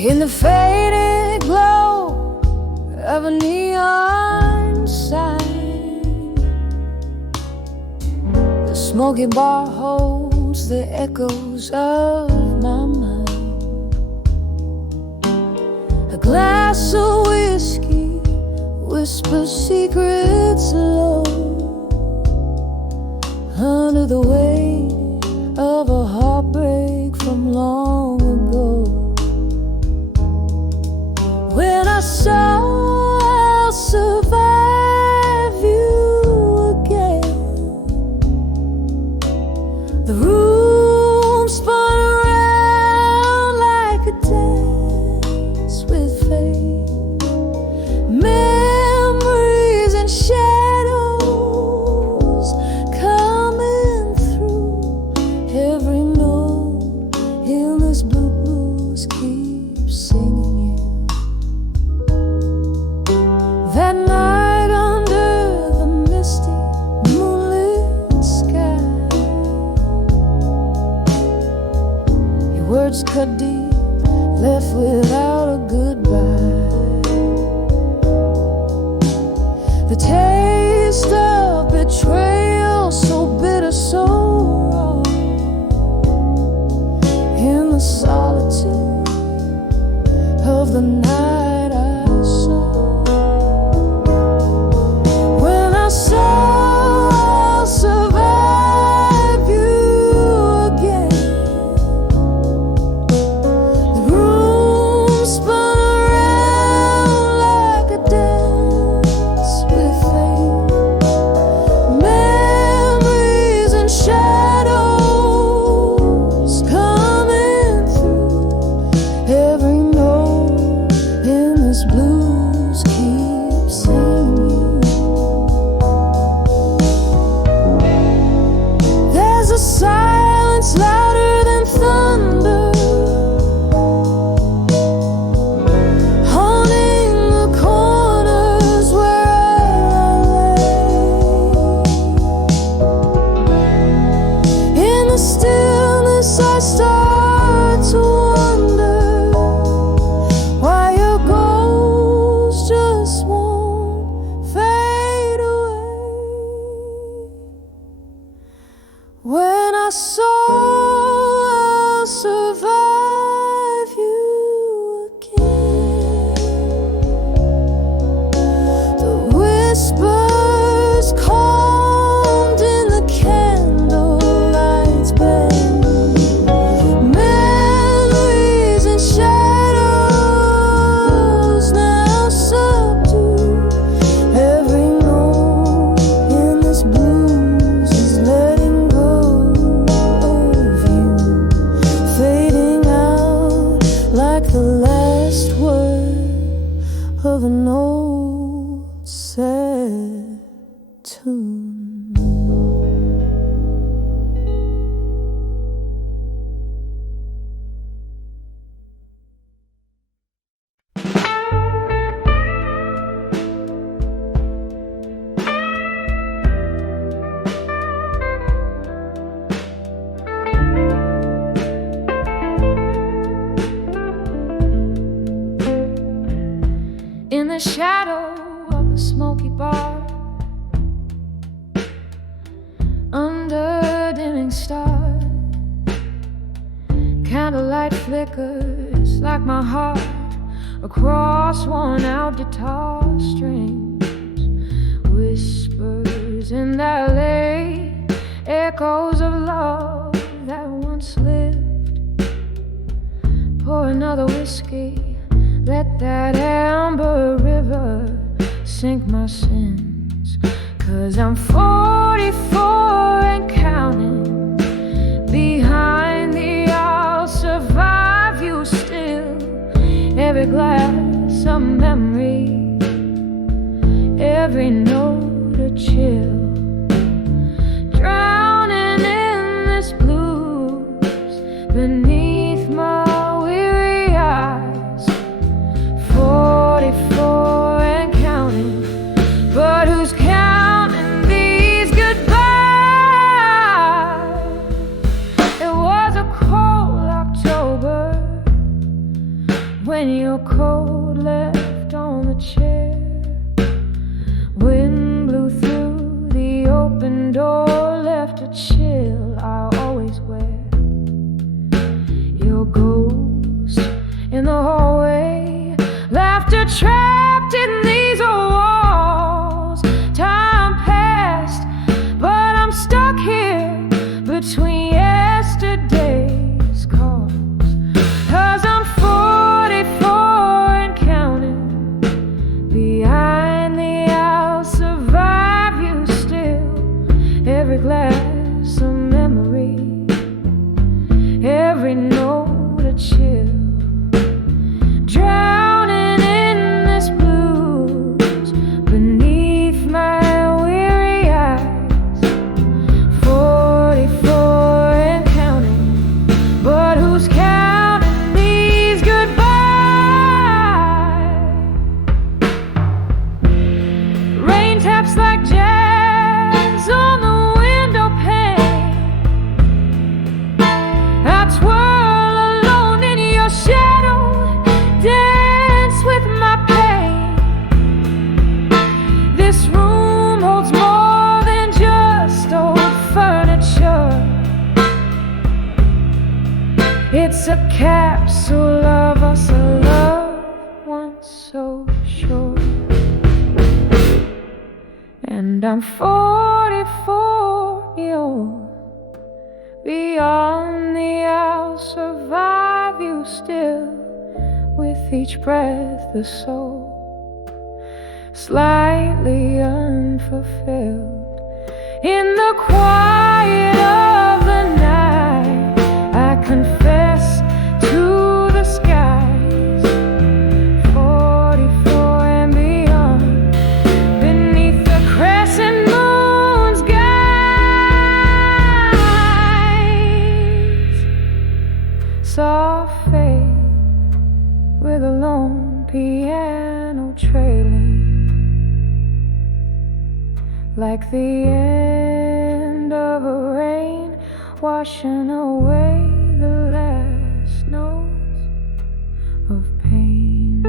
In the faded glow of a neon sign, the smoky bar holds the echoes of my mind. A glass of whiskey whispers secrets low under the weight of a heartbreak from long ago. When I saw I'll survive you again, the room spun around like a dance with fate. Memories and shadows coming through every note in this blues keep singing you. That night under the misty moonlit sky, your words cut deep, left without a goodbye. The taste of betrayal, so bitter, so raw, in the solitude of the night I saw. When I saw I'll survive you again, the room spun around like a dance with fate. Memories and shadows coming through every note in this blues keep singing you. There's a silence louder than thunder, haunting the corners where I lay. In the stillness I start to wonder why your ghost just won't fade away. When I saw I'll survive you again, the whispers calmed in the candlelight's bend. Memories and shadows now subdue every note in this blues is letting go of you, fading out like the last word of an old sad tune. In the shadow of a smoky bar, under dimming stars, candlelight flickers like my heart across worn-out guitar strings. Whispers in that lake, echoes of love that once lived. Pour another whiskey, let that amber river sink my sins. 'Cause I'm 44 and counting. Behind the I'll survive you still. Every glass a memory, every note a chill. Drowning in this blues beneath my weary eyes. 44 and counting, but who's counting these goodbyes? It was a cold October when your coat left on the chair. Wind blew through the open door, left a chill I always wear. Your ghost in the hallway, laughter trapped in these old walls. Time passed, but I'm stuck here between yesterday's calls. 'Cause I'm 44 and counting. Behind the I'll survive you still. Every glass a memory, every note a chill. Drowning in this blues beneath my weary eyes. 44 and counting, but who's counting these goodbyes? Rain taps like jazz on the window pane. I twirl alone in your shadow, dance with my pain. This room holds more than just old furniture. It's a capsule of us, a love once so short. And I'm 44 yours. Beyond the I'll survive you still. With each breath the soul slightly unfulfilled. In the quiet of the night, I confess to the skies. 44 and beyond, beneath the crescent moon's guise. Soft fade with a lone piano trailing, like the end of a rain washing away the last notes of pain.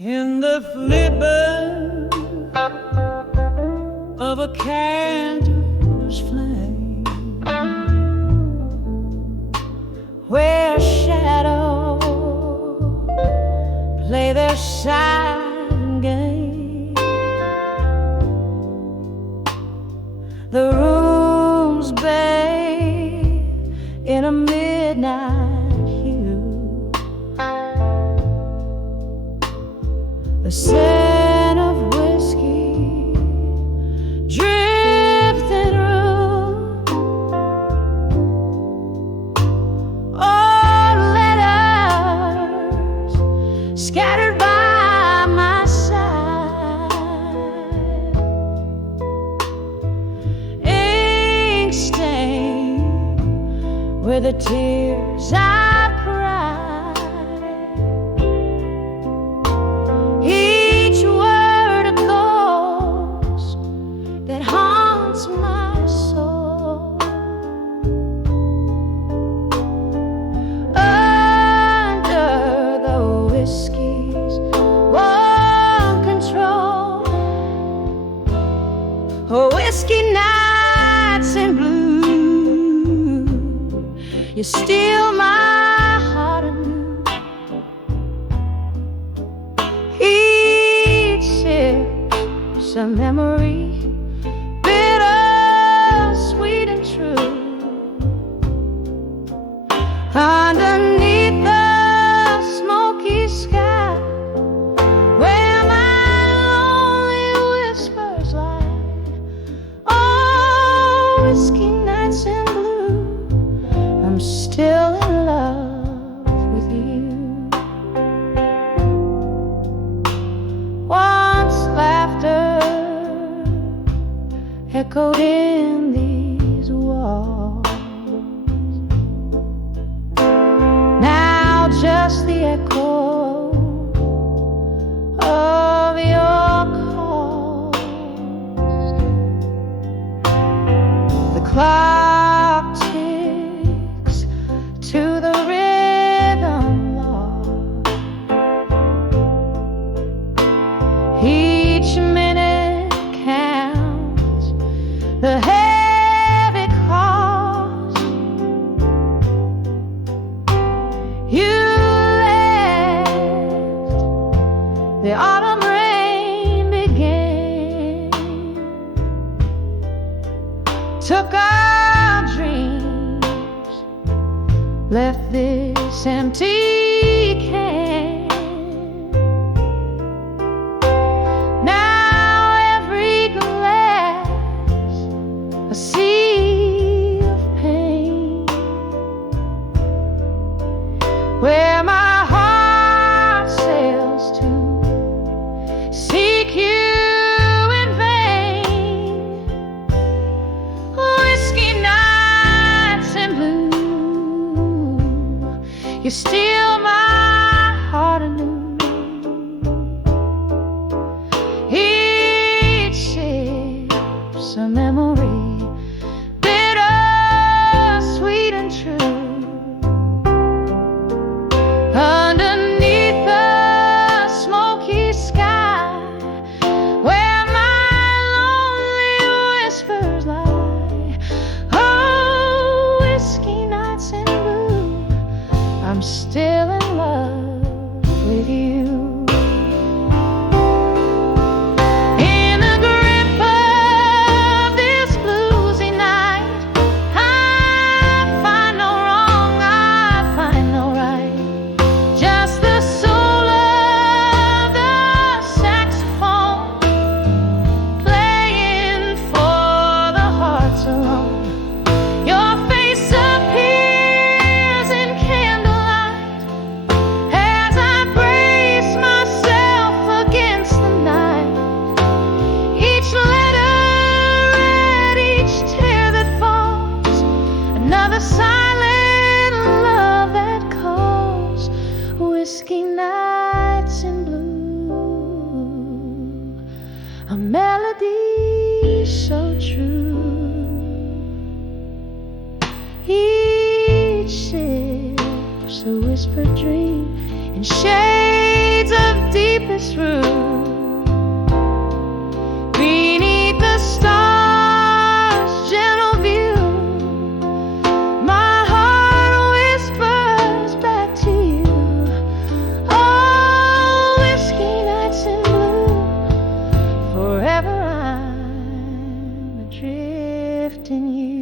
In the flicker of a candle's flame, where shadows play their silent game, the room's bathed in a midnight hue. The scent of whiskey drifting through. All letters scattered by my side. Ink stained with the tears I've cried. Each word a ghost that haunts my soul. Under the whiskey's warm control, whiskey nights in blue, you steal my heart anew. Each sip's a memory, bitter, sweet and true. Underneath the smoky sky, where my lonely whispers lie. Oh, whiskey nights in blue, I'm still in love with you. Once laughter echoed in these walls. just the echo of your calls. The clock ticks to the rhythm, Lord. Each minute counts the heavy cost. You left, the autumn rain began, took our dreams, left this empty can. Now every glass a sea of pain, where my heart sails to seek you in vain. Whiskey nights and blue, you steal my heart anew. Each sip's a memory, bitter, sweet and true. Underneath the smoky sky, where my lonely whispers lie. Oh, whiskey nights in blue, I'm still in love with you. In the grip of this bluesy night, I find no wrong, I find no right. Just the soul of the saxophone playing for the hearts alone. Your face appears in candlelight as I brace myself against the night. Each letter read, each tear that falls, another silent love that calls. Whiskey nights in blue, a melody so true. Each sip's a whispered dream in shades of deepest rue. Beneath the stars' gentle view, my heart whispers back to you. Oh, whiskey nights in blue, forever I'm adrift in you.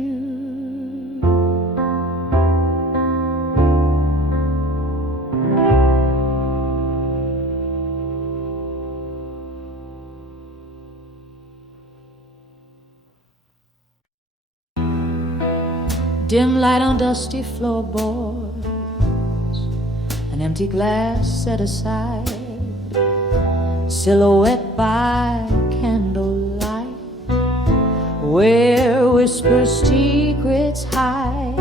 Dim light on dusty floorboards, an empty glass set aside, silhouette by candlelight, where whisper secrets hide.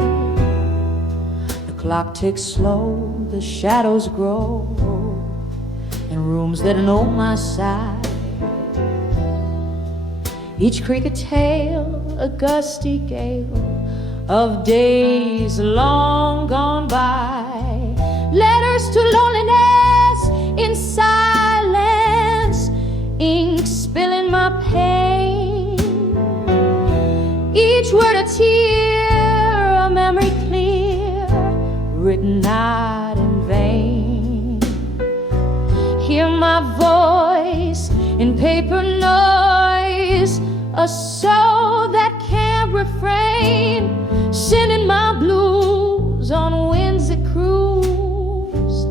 The clock ticks slow, the shadows grow in rooms that know my side. Each creak a tale, a gusty gale of days long gone by. Letters to loneliness in silence, ink spilling my pain. Each word a tear, a memory clear, written not in vain. Hear my voice in paper noise, a soul that can't refrain, sending my blues on winds that cruise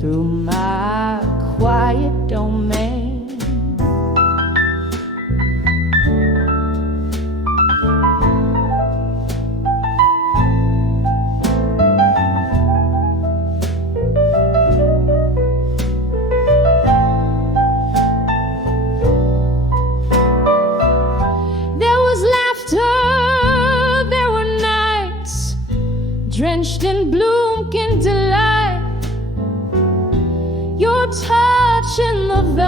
through my quiet domain. drenched in bloom, candlelight,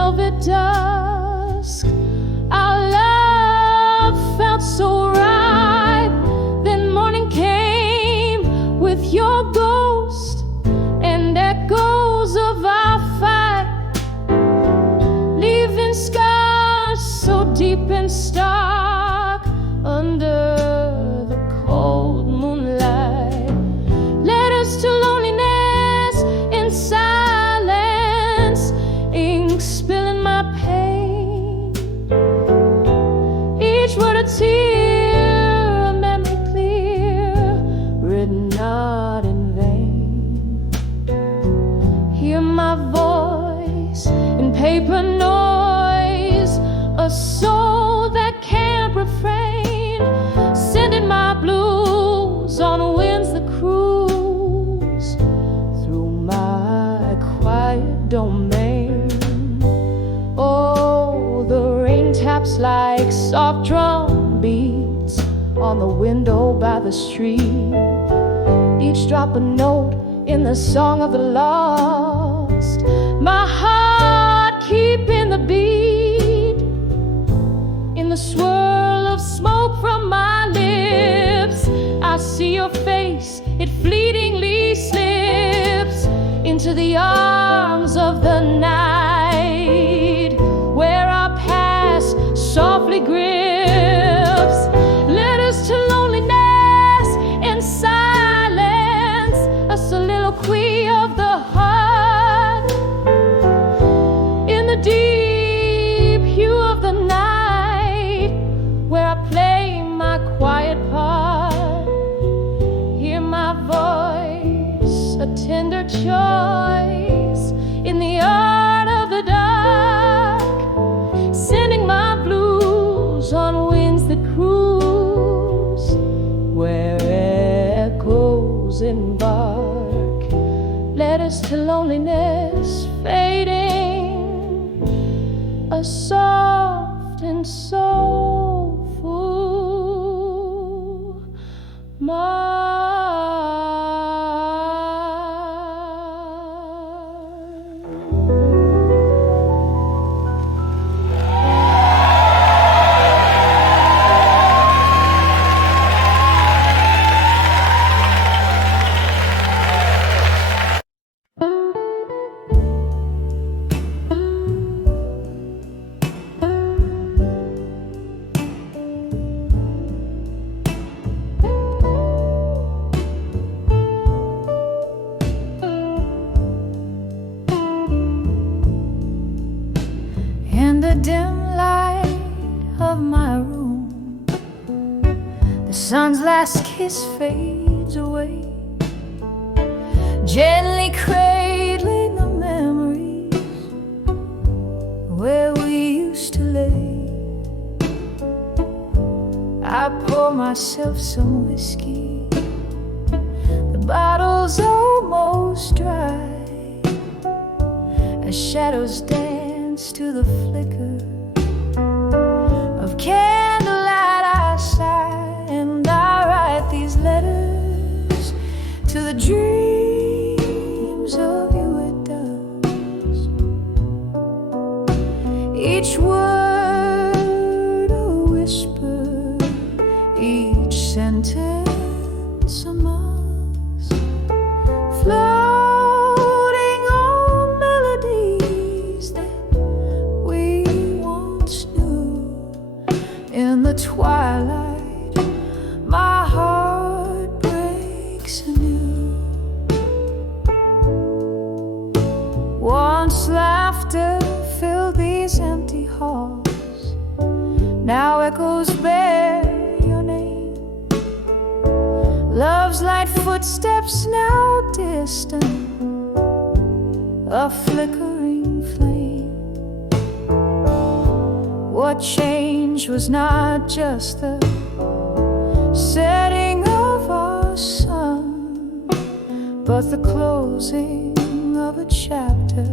velvet dusk. Our love felt so right. Then morning came with your ghost and echoes of our fight, leaving scars so deep and stark under the cold moonlight. Led us to loneliness in silence, ink spilling my pain. Each word a tear, a memory clear, written not in vain. Hear my voice in paper noise, a soul that can't refrain, sending my blues on winds that cruise through my quiet domain. Oh, the rain taps like soft drum beats on the window by the street, each drop a note in the song of the lost. My heart keeping the beat in the swirl of smoke from my lips. I see your face, it fleetingly slips into the arms of the night, where our past softly grips. Led us to loneliness in silence, a soliloquy of the heart, in the deep hue of the night, where I play my quiet part. Hear my voice, a tender choice in the art of the dark, sending my blues on winds that cruise, where echoes embark. Led us to loneliness fading, a soft and soulful march. In the dim light of my room, the sun's last kiss fades away, gently cradling the memories where we used to lay. I pour myself some whiskey, the bottle's almost dry, as shadows dance to the flicker of candlelight. I sigh and I write these letters to the dreams of you at dusk. Each word a whisper, each sentence a musk, floating on melodies that we once knew. In the twilight, my heart breaks anew. Once laughter filled these empty halls, now echoes bear your name. Love's light footsteps now distant, a flickering flame. What changed was not just the setting of our sun, but the closing of a chapter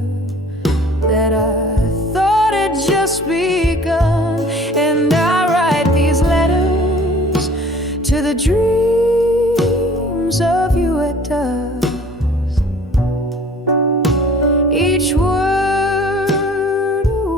that I thought had just begun. And I write these letters to the dreams of you at dusk. Each word a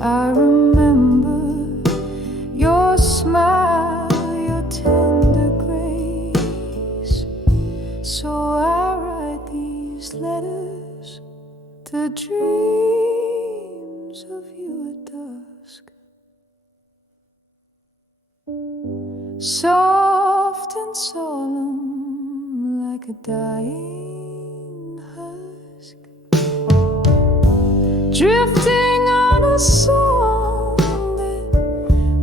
I remember your smile, your tender grace. So I write these letters to dreams of you at dusk. Soft and solemn like a dying husk, drifting on a song that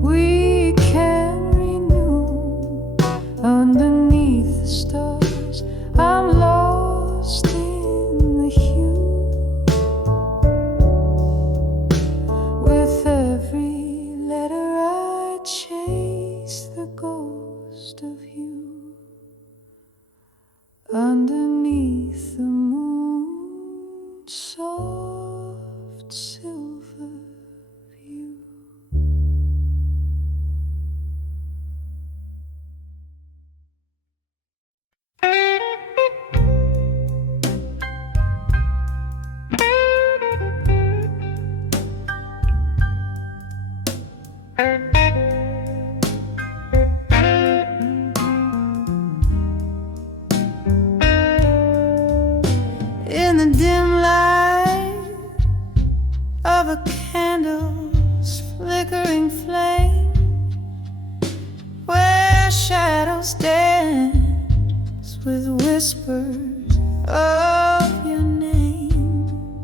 we can renew. Underneath the stars, I'm lost in the hue. With every letter I chase the ghost of you. Underneath the moon, soft silver view. In the dim light of a candle's flickering flame, where shadows dance with whispers of your name,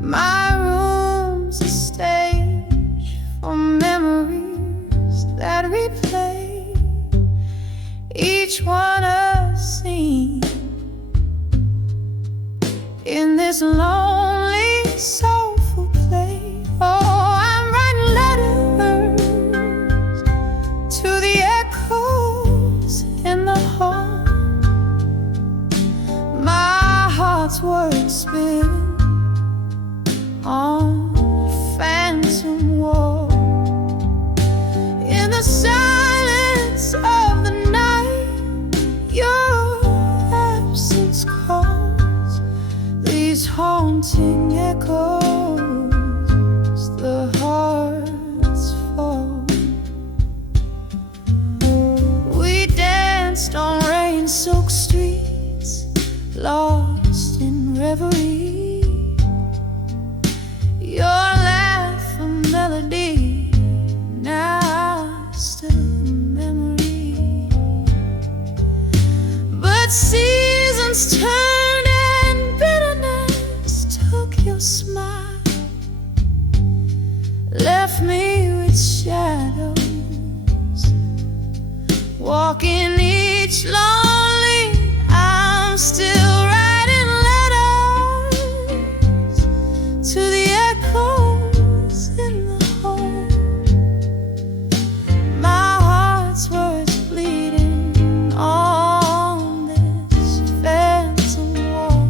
my room's a stage for memories that replay, each one a scene in this lonely, soulful place. Oh, I'm writing letters to the echoes in the hall. My heart's words spilling on a phantom wall. In the silence of the night, your absence calls. These haunting echoes, the heart's fall. We danced on rain-soaked streets, lost in reverie. Your laugh a melody, now still a memory. But seasons turned and bitterness took your smile, left me with shadows, walking each lonely. I'm still writing letters to the echoes in the hall. My heart's words bleeding on this phantom wall.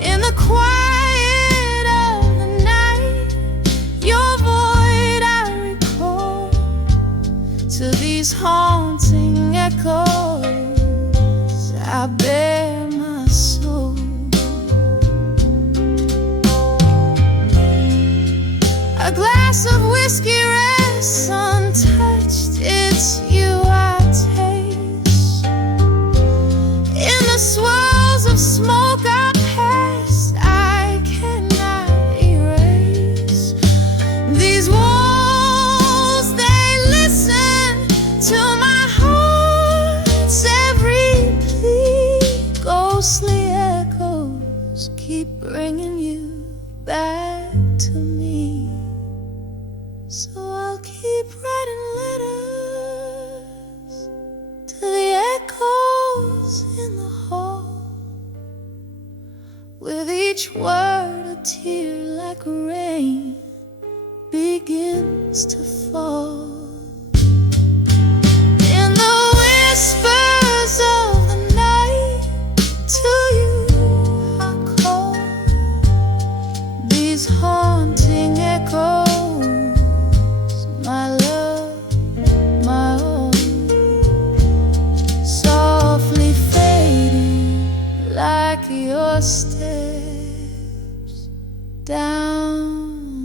In the quiet of the night, your void I recall. To these haunting echoes, I bear my soul. A glass of whiskey rests untouched, it's you I taste. In the swirls of smoke I pass, I cannot erase. These walls, they listen to my heart's every plea. Ghostly echoes keep bringing you back to me. So I'll keep writing letters to the echoes in the hall, with each word a tear like rain begins to fall. In the whispers of the night, to you I call. These haunting echoes, my love, my all, softly fading like your steps down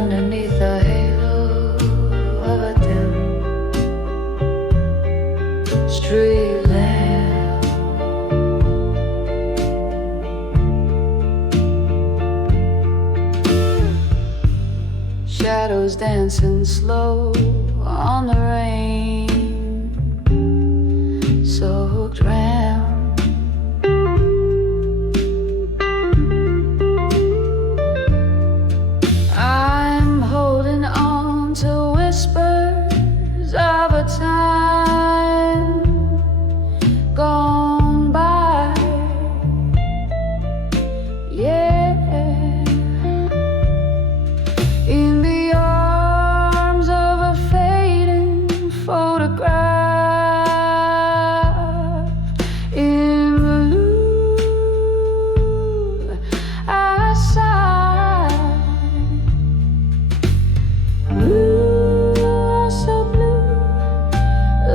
underneath the halo of a dim street lamp. Shadows dancing slow on the rain, soaked round. I'm holding on to whispers of a time gone by. Yeah, in the arms of a fading photograph. In blue, I sigh. Blue, oh so blue,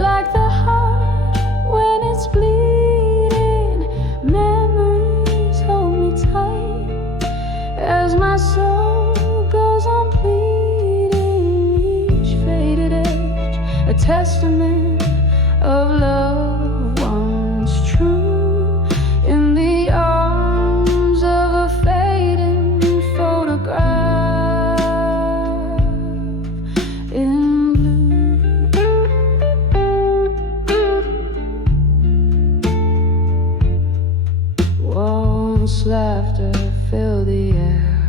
like the heart when it's bleeding. Memories hold me tight as my soul goes on bleeding. Each faded edge, a testament of love once true. In the arms of a fading photograph. In blue. Once laughter filled the air,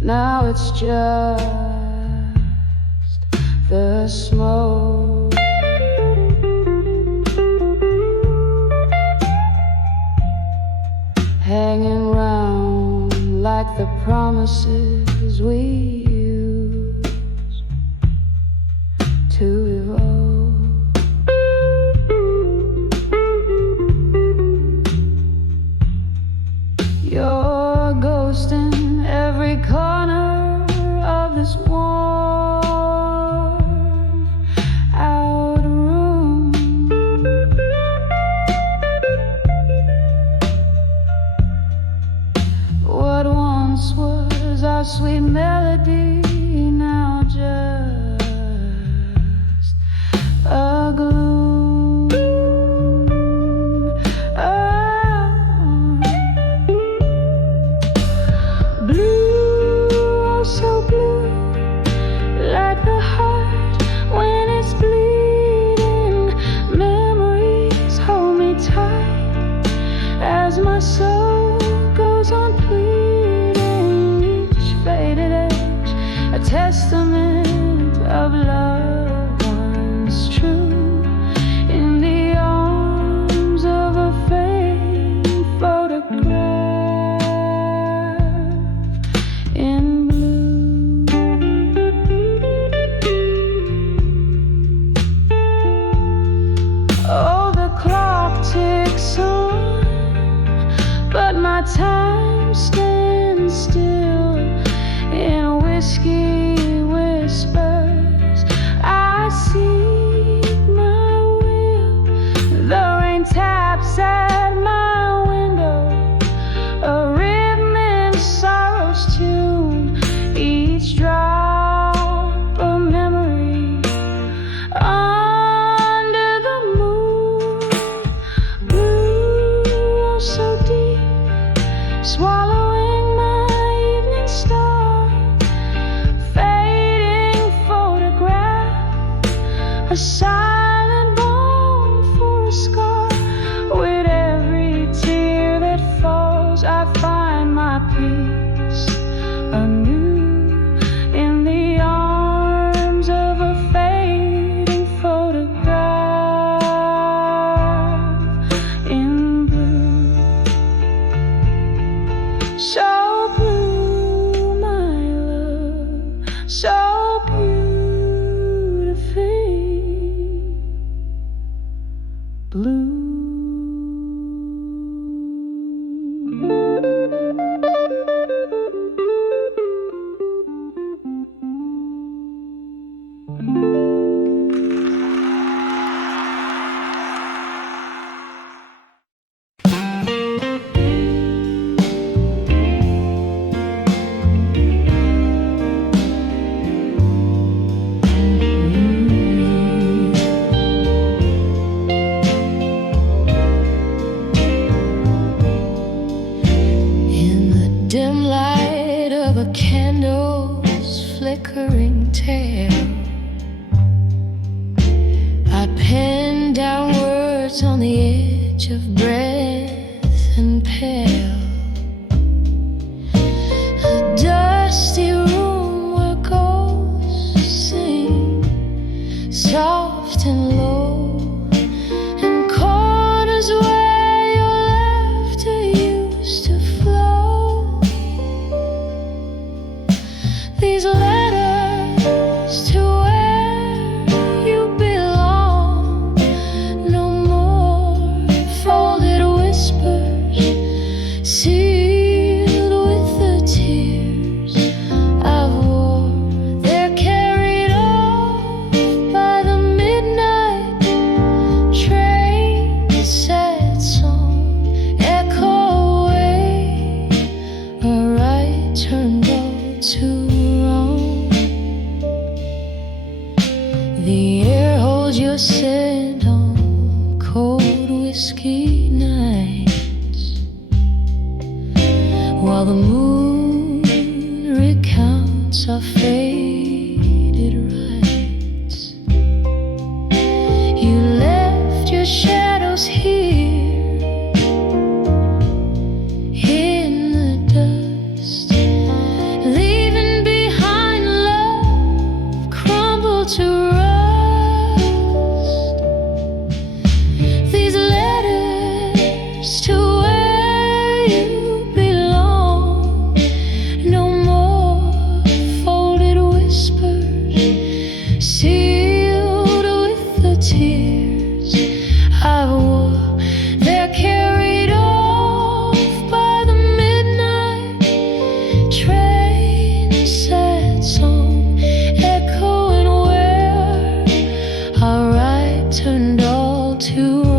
now it's just the smoke. Hanging round like the promises we use to evolve. Your ghost in every corner of this warm out room. What once was our sweet melody, now just a gloom. Blue, oh so blue, like the heart when it's bleeding. Memories hold me tight as my soul goes on pleading. Each faded edge, a testament of love once true. In the arms of a fading photograph. In blue. Oh, the clock ticks on, but my time stands still. In whiskey whispers, I seek my will. The rain taps at my window, a rhythm in sorrow's tune. Each drop of memory under the moon. Blue, oh so deep, swallowing my evening star. Fading photograph, a silent bone for a scar. With every tear that falls, I find my peace anew. In the arms of a fading photograph. In blue. So blue, my love, so beautiful. flickering tail. I pen down words on the edge of breath and pale. A dusty room where ghosts sing, soft and low, and corners where your laughter used to flow. These letters to where you belong, no more folded whispers, sealed with the tears I've wore. They're carried off by the midnight train, sad song echo away, a right turned all to wrong. The air holds your scent on cold whiskey nights, while the moon recounts our faded rights. You left your shadows here in the dust, leaving behind love crumbled to rust. These letters to where you belong, no more folded whispers, sealed with the tears I wore. They're carried off by the midnight train, sad song echoing where our right turned all to wrong.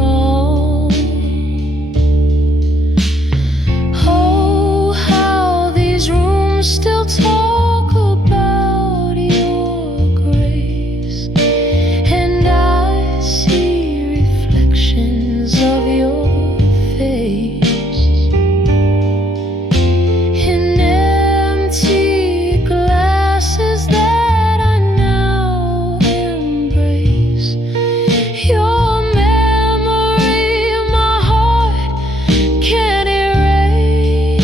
Oh, how these rooms still talk about your grace, and I see reflections of your face in empty glasses that I now embrace. Your memory my heart can't erase.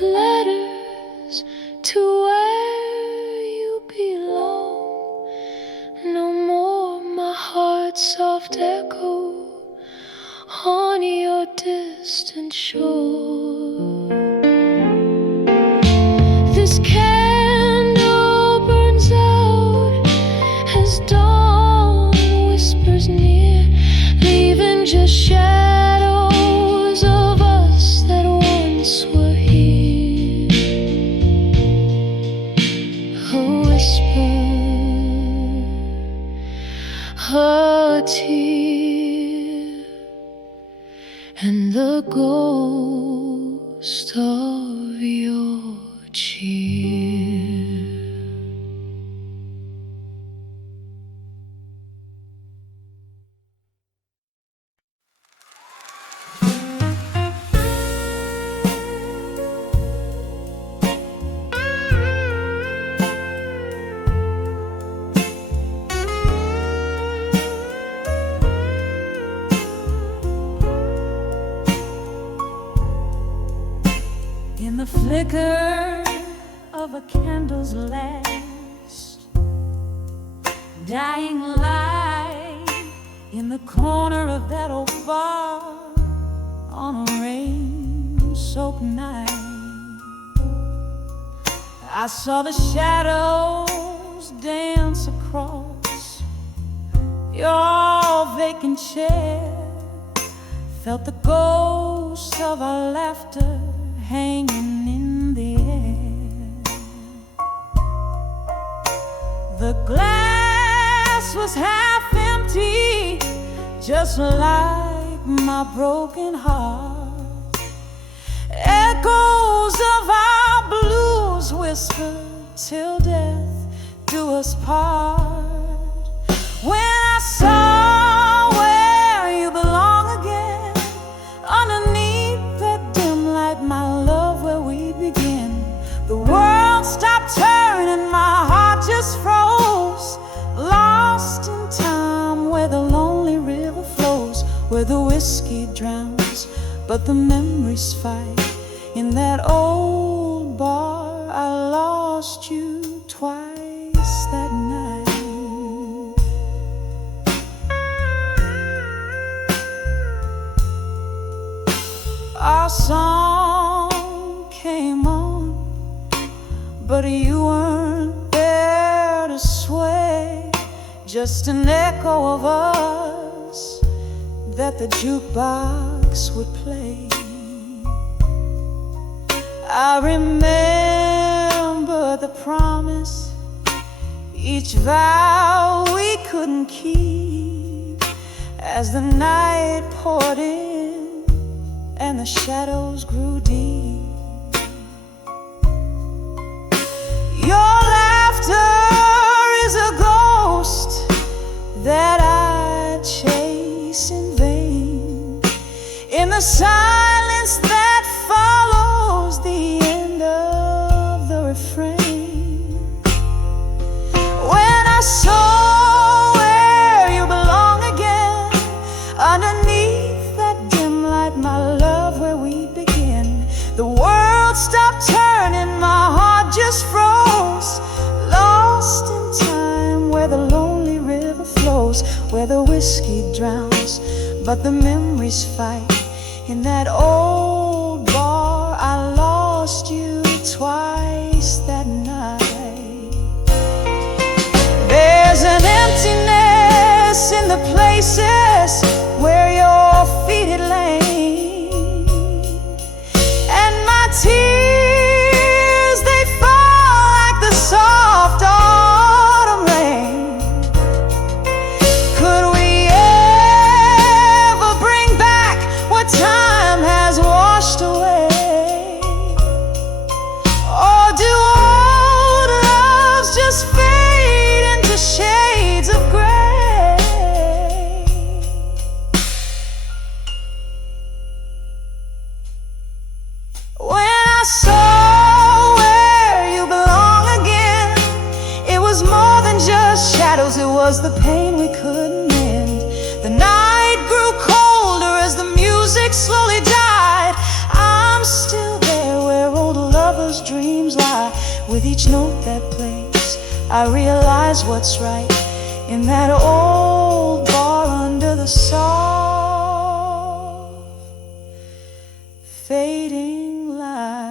Letters to where you belong, no more my heart's soft echo on your distant shore. This candle burns out as dawn whispers near, leaving just shadows of us that once were here. A whisper, a tear, and the ghost of your cheer. In the flicker of a candle's last dying light, in the corner of that old bar on a rain-soaked night, I saw the shadows dance across your vacant chair, felt the ghost of our laughter hanging in the air. The glass was half empty, just like my broken heart. Echoes of our blues whispered till death do us part. When I saw where you belong again, underneath that dim light, my love, where we begin, the world drowns, but the memories fight. In that old bar, I lost you twice that night. Our song came on, but you weren't there to sway. Just an echo of us that the jukebox would play. I remember the promise, each vow we couldn't keep, as the night poured in and the shadows grew deep. Your laughter is a ghost that I chase in vain, in the silence that follows the end of the refrain. When I saw where you belong again, underneath that dim light, my love, where we begin, the world stopped turning, my heart just froze, lost in time where the lonely river flows, where the whiskey drowns, but the memories fight. In that old bar, I lost you twice that night. There's an emptiness in the places where your feet had lain, and my tears, they fall like the soft autumn rain. Could we ever bring back what time has washed away? Or do old loves just fade into shades of gray? When I saw where you belong again, it was more than just shadows, it was the pain we couldn't mend. The night grew colder as the music slowly died. I'm still there where old lovers' dreams lie. With each note that plays, I realize what's right. In that old bar under the soft fading light.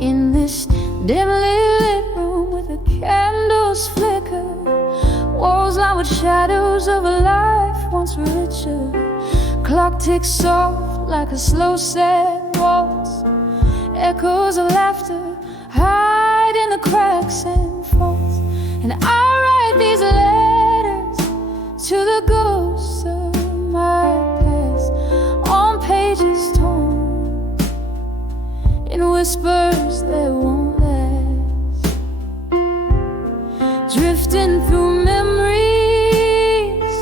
In this dimly lit room with the candles flicker, walls lined with shadows of a life once richer. Clock ticks soft like a slow sad waltz. Echoes of laughter hide in the cracks and faults. And I write these letters to the ghosts of my past on pages torn, in whispers that won't last, drifting through memories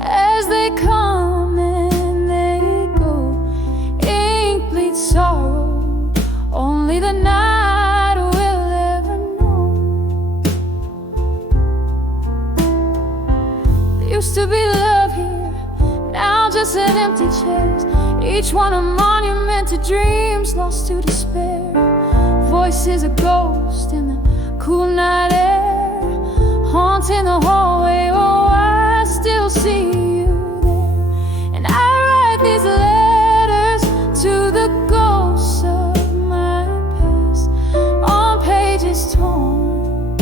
as they come and they go. Ink bleeds sorrow, only the night will ever know. There used to be love here, now just an empty chairs, each one a monument to dreams lost to despair. Voices a ghost in the cool night air, haunting the hallway. Oh, I still see you there. And I write these letters to the ghosts of my past on pages torn,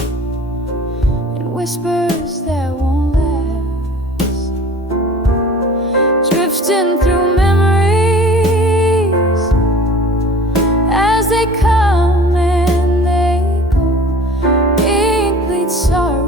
in whispers that won't last, drifting through memories as they come and they go. Ink bleeds sorrow,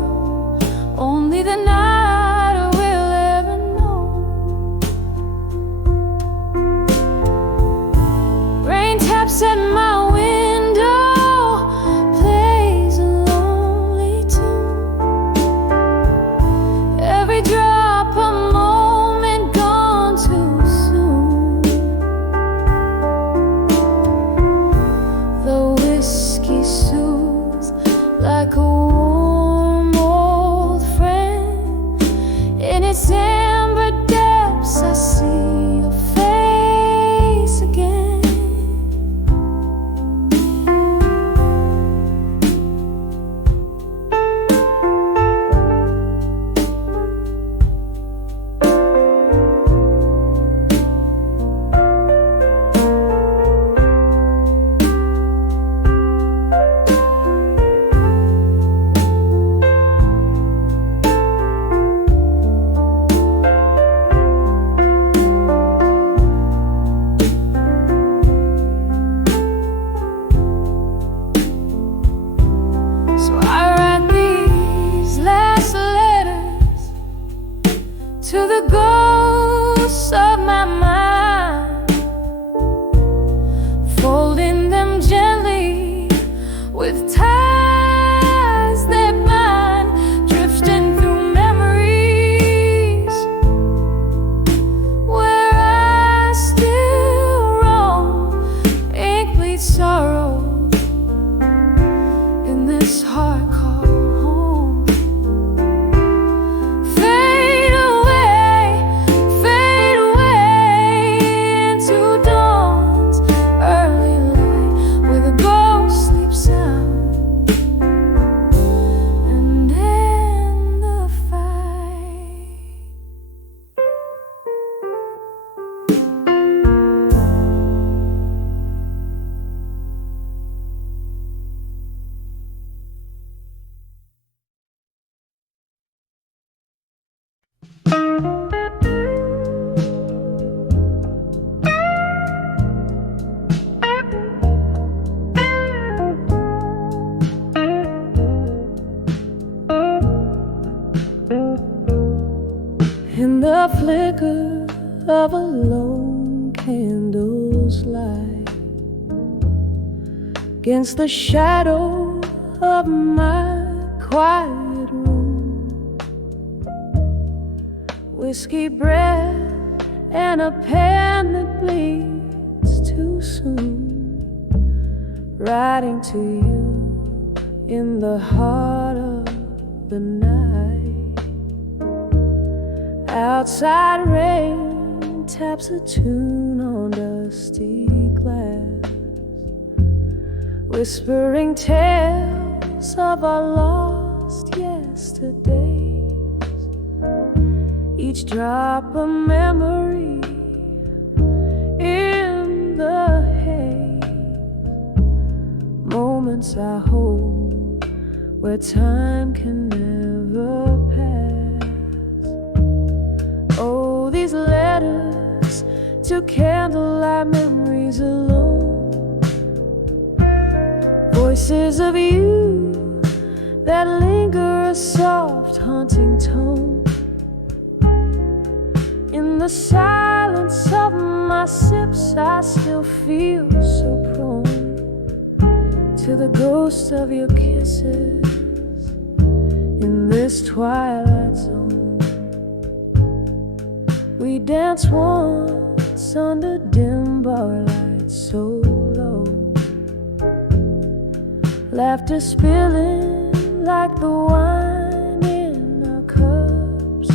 of a lone candle's light against the shadow of my quiet room. Whiskey breath and a pen that bleeds too soon, writing to you in the heart of the night. Outside rain taps a tune on dusty glass, whispering tales of our lost yesterdays. Each drop a memory in the haze, moments I hold where time can never pass. Oh, these letters to candlelight memories alone, voices of you that linger, a soft haunting tone. In the silence of my sips, I still feel so prone to the ghost of your kisses in this twilight zone. We danced once under dim bar lights so low, laughter spilling like the wine in our cups.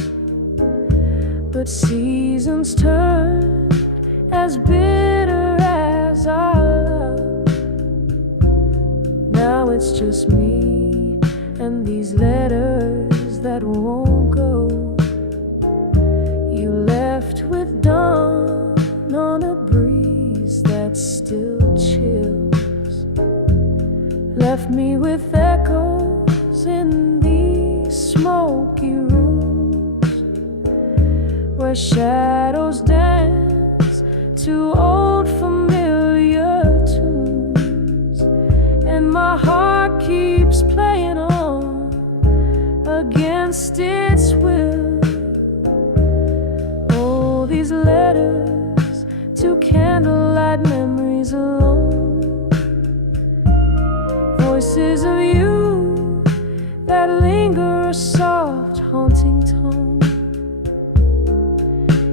But seasons turn as bitter as our love. Now it's just me and these letters that won't go. You left with dawn on a breeze that still chills, left me with echoes in these smoky rooms, where shadows dance to old familiar tunes, and my heart keeps playing on against its will. Oh, these letters to candlelight memories alone, voices of you that linger, a soft haunting tone.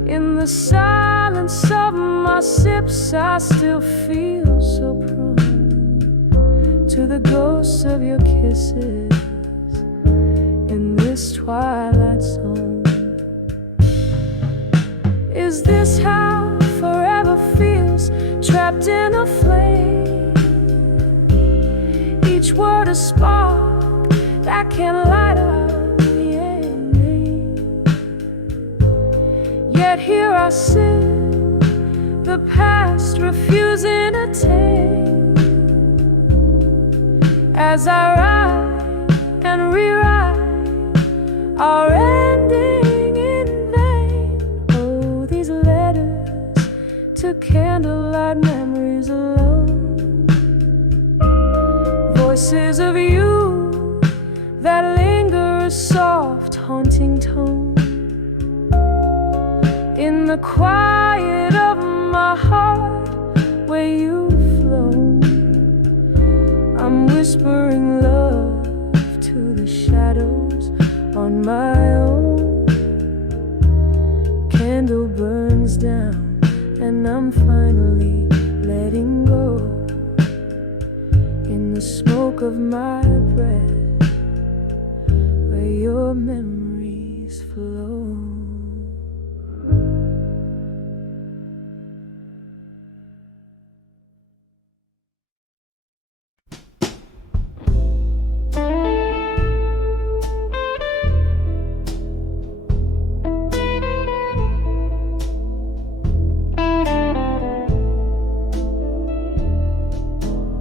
In the silence of my sips, I still feel so prone to the ghosts of your kisses in this twilight zone. Is this how forever feels, trapped in a flame? Each word a spark that can light up. Yet here I sit, the past refusing to take, as I write and rewrite our ending in vain. Oh, these letters to candlelight memories alone, voices of you that linger, a soft haunting tone. In the quiet of my heart where you've flown, I'm whispering love to the shadows on my own. Candle burns down and I'm finally letting go. In the smoke of my breath where your memories flow.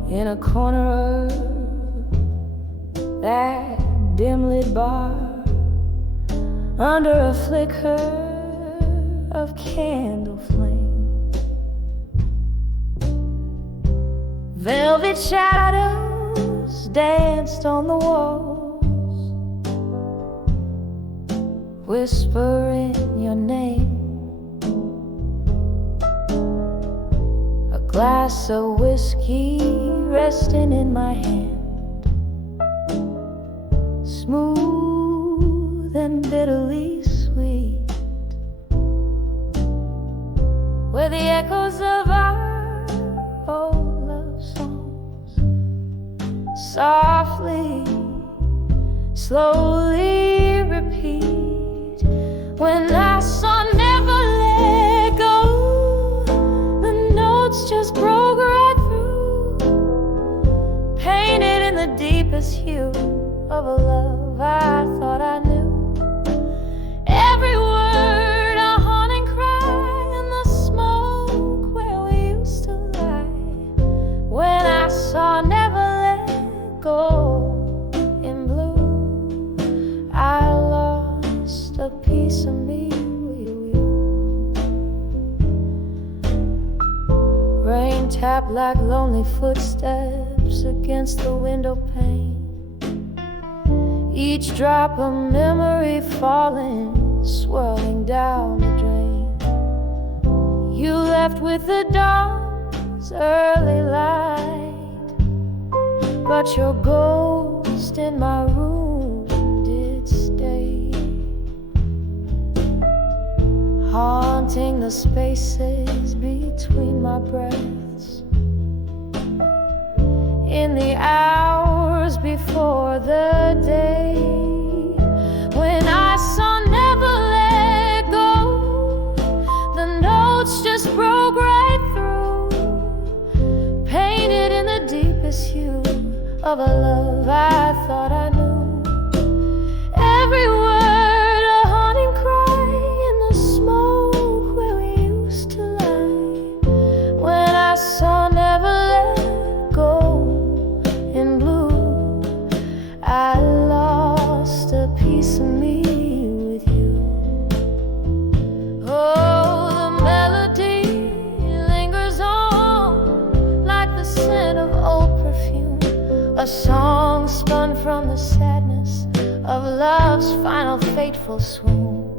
In a corner of that dim-lit bar, under a flicker of candle flame, velvet shadows danced on the walls, whispering your name. glass of whiskey resting in my hand, smooth and bitterly sweet, where the echoes of our old love songs softly, slowly repeat. When I saw never let go, the notes just broke right through, painted in the deepest hue of a love I thought I knew. Every word a haunting cry in the smoke where we used to lie. When I saw never let go in blue, I lost a piece of me with you. Rain tapped like lonely footsteps against the window pane, each drop a memory falling, swirling down the drain. You left with the dawn's early light, but your ghost in my room did stay, haunting the spaces between my breaths. In the hours before the day when I saw never let go, the notes just broke right through, painted in the deepest hue of a love I thought I knew. Every word a haunting cry in the smoke where we used to lie. When I saw never let go in blue, I lost a piece of me with you. Oh, the melody lingers on like the scent of old perfume, a song spun from the sadness of love's final fateful swoon.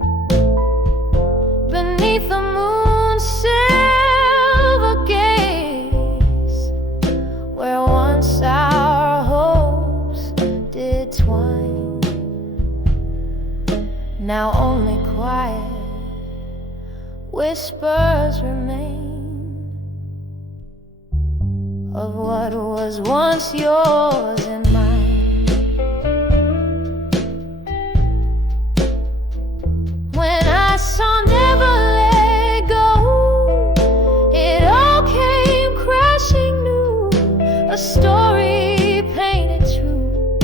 Beneath the moon's silver gaze, where once our hopes did twine, now only quiet whispers remain of what was once yours and mine. When I saw never let go, it all came crashing new, a story painted true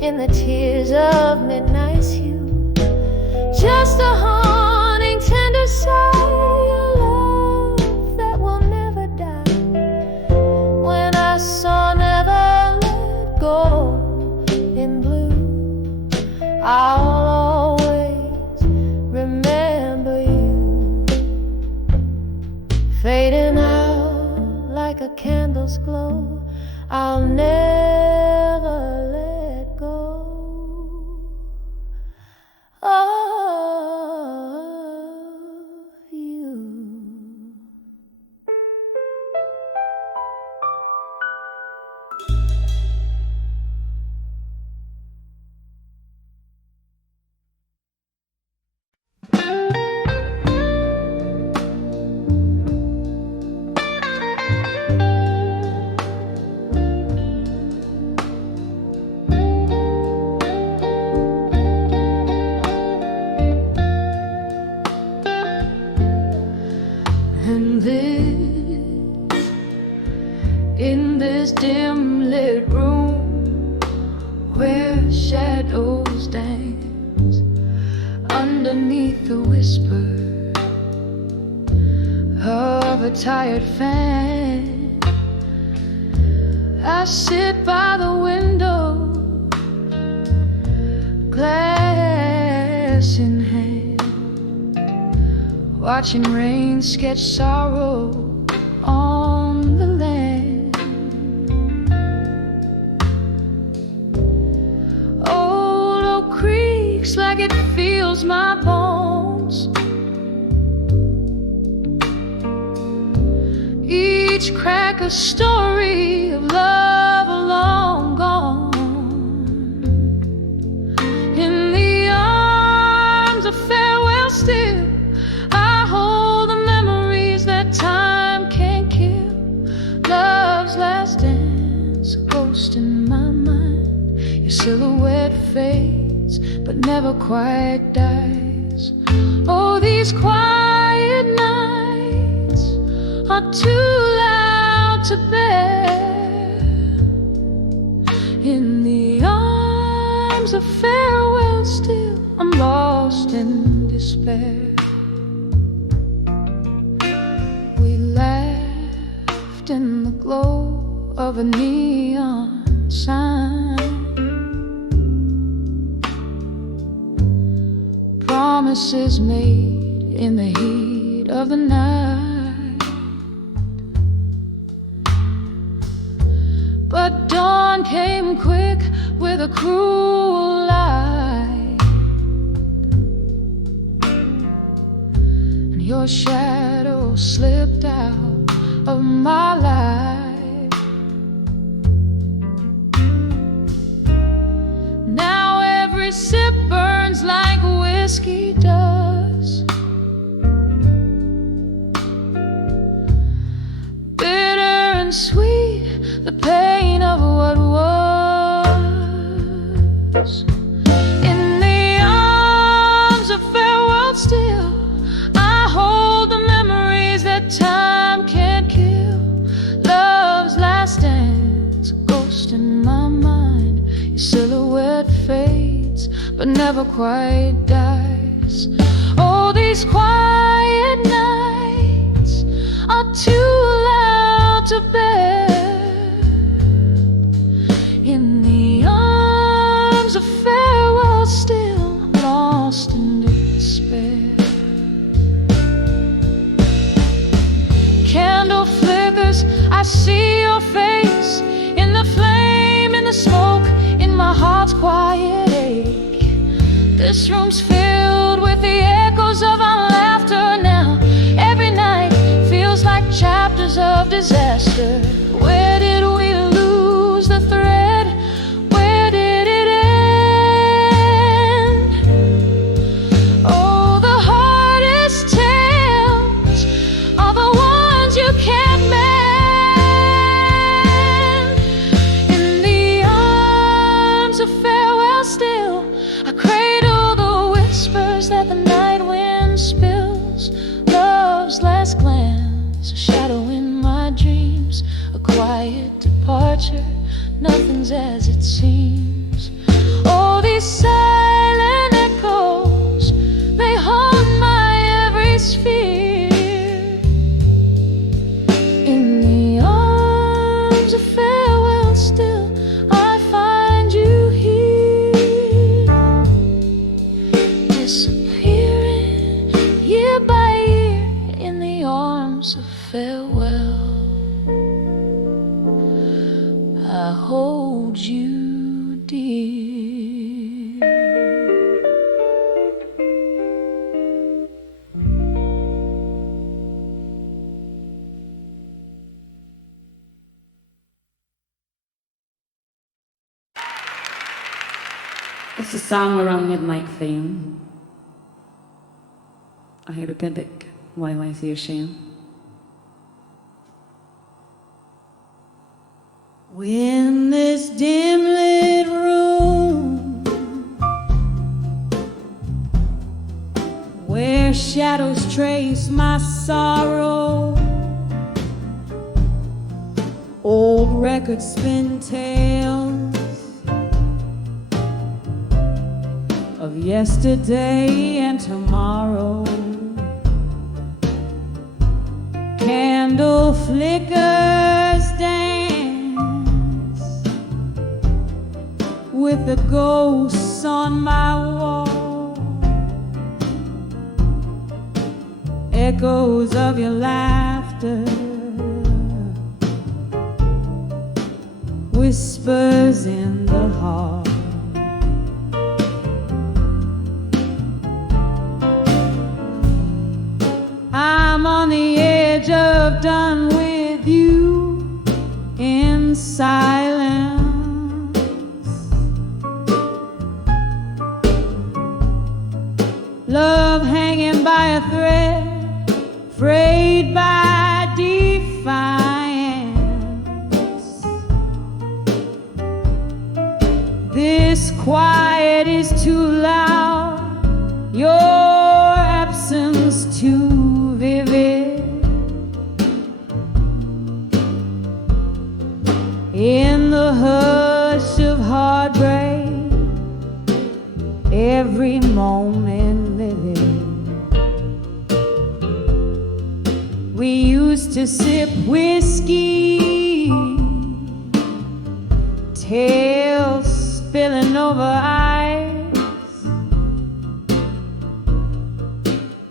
in the tears of midnight's hue, just a haunting tender sigh, a love that will never die. When I saw never let go in blue, I'll always remember you, fading out like a candle's glow. I'll never let go of you. And in this dim lit room where shadows dance underneath the whisper of a tired fan, I sit by the window, glass in hand, watching rain sketch sorrow on the land. Old oak creaks like it feels my bones. Each each crack a story of love long gone. In the arms of farewell still, I hold the memories that time can't kill. Love's last dance, a ghost in my mind. Your silhouette fades, but never quite dies. Oh, these quiet nights are too loud to bear. In the arms of farewell still, I'm lost in despair. We laughed in the glow of a neon sign, promises made in the heat of the night. But dawn came quick with a cruel lie, and your shadow slipped out of my life. Now every sip burns like whiskey does, bitter and sweet, the pain of what was. In the arms of farewell still, I hold the memories that time can't kill. Love's last dance, a ghost in my mind. Your silhouette fades, but never quite dies. Oh, these quiet nights are too loud to bear. In the arms of farewell still, I'm lost in despair. Candle flickers, I see your face in the flame, in the smoke, in my heart's quiet ache. This room's filled with the echoes of our laughter now. Every night feels like chapters of disaster. Where did we lose the thread? Where did it end? Oh, the hardest tales are the ones you can't mend. In the arms of farewell still, I cradle the whispers that the night wind spills. Love's last glance, a shadow in my dreams, a quiet departure, nothing's as it seems. Oh, these silent echoes, they haunt my every sphere. In the arms of farewell still, I find you here, disappearing year by year. In the arms of farewell, I hold you dear. It's a song around midnight theme. I hear the pedic, why I see a shame. When this dim lit room, where shadows trace my sorrow, old records spin tales of yesterday and tomorrow. Candle flickers dance with the ghosts on my wall, echoes of your laughter, whispers in the heart. I'm on the edge of done with you. silence. Love hanging by a thread, frayed by defiance. This quiet is too loud, your absence too vivid. In the hush of heartbreak, every moment living. We used to sip whiskey, tales spilling over ice,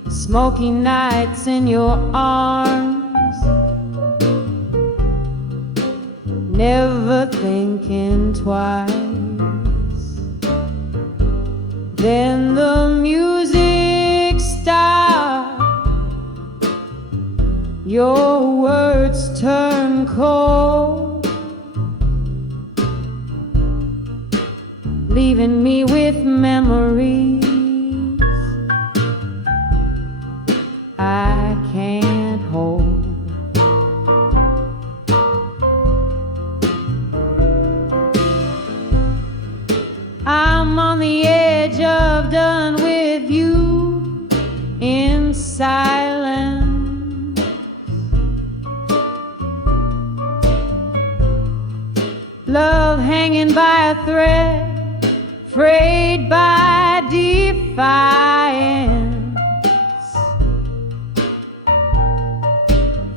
smoky nights in your arms, never thinking twice. Then the music stopped, your words turn cold, leaving me with memories I can't hold. I'm on the edge of done with you in silence. Love hanging by a thread, frayed by defiance.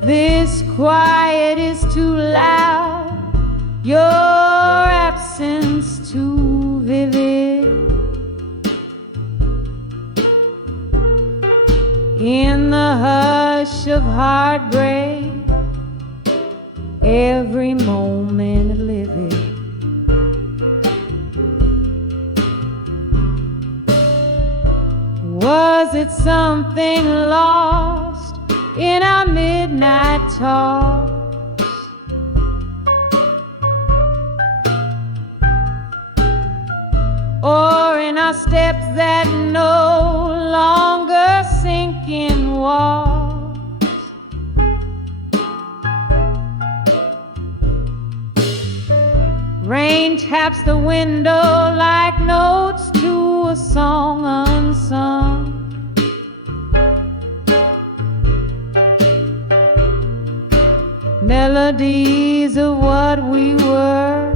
This quiet is too loud, your absence too vivid. In the hush of heartbreak, every moment living. Was it something lost in our midnight talks? Or in our steps that no longer sink in walls? Rain taps the window like notes to a song unsung. Melodies of what we were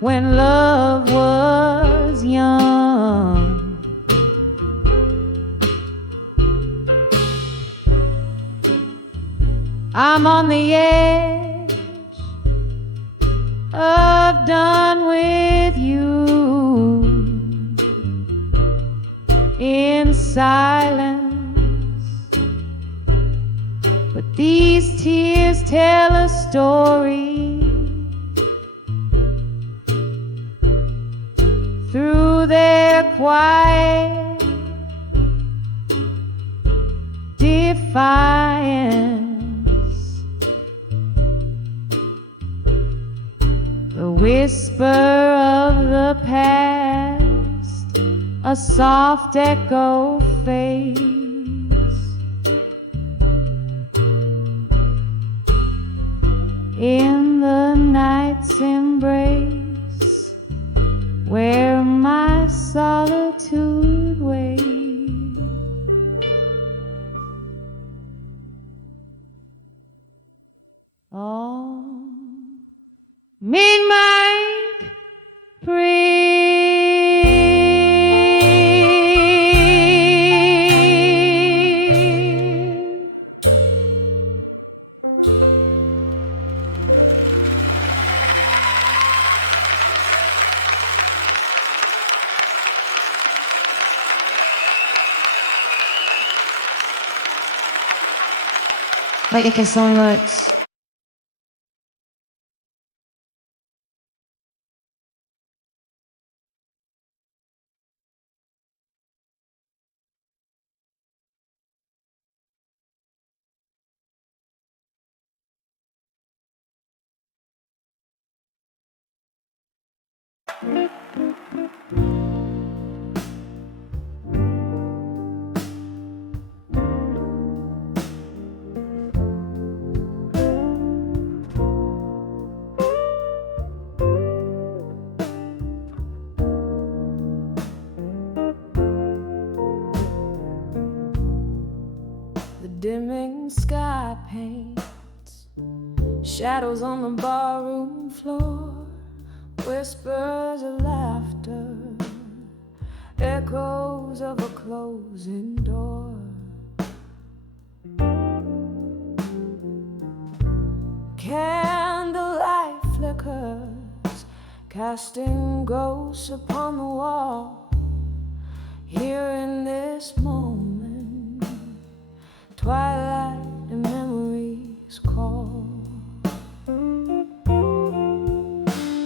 when love was young. I'm on the edge of done with you in silence, but these tears tell a story. Through their quiet defiance, the whisper of the past, a soft echo fades. In the night's embrace, where my solitude waits. Oh, midnight prayer. Tack så mycket. Dimming sky paints shadows on the barroom floor, whispers of laughter, echoes of a closing door. Candlelight flickers, casting ghosts upon the wall. Here in this moment, twilight and memories call.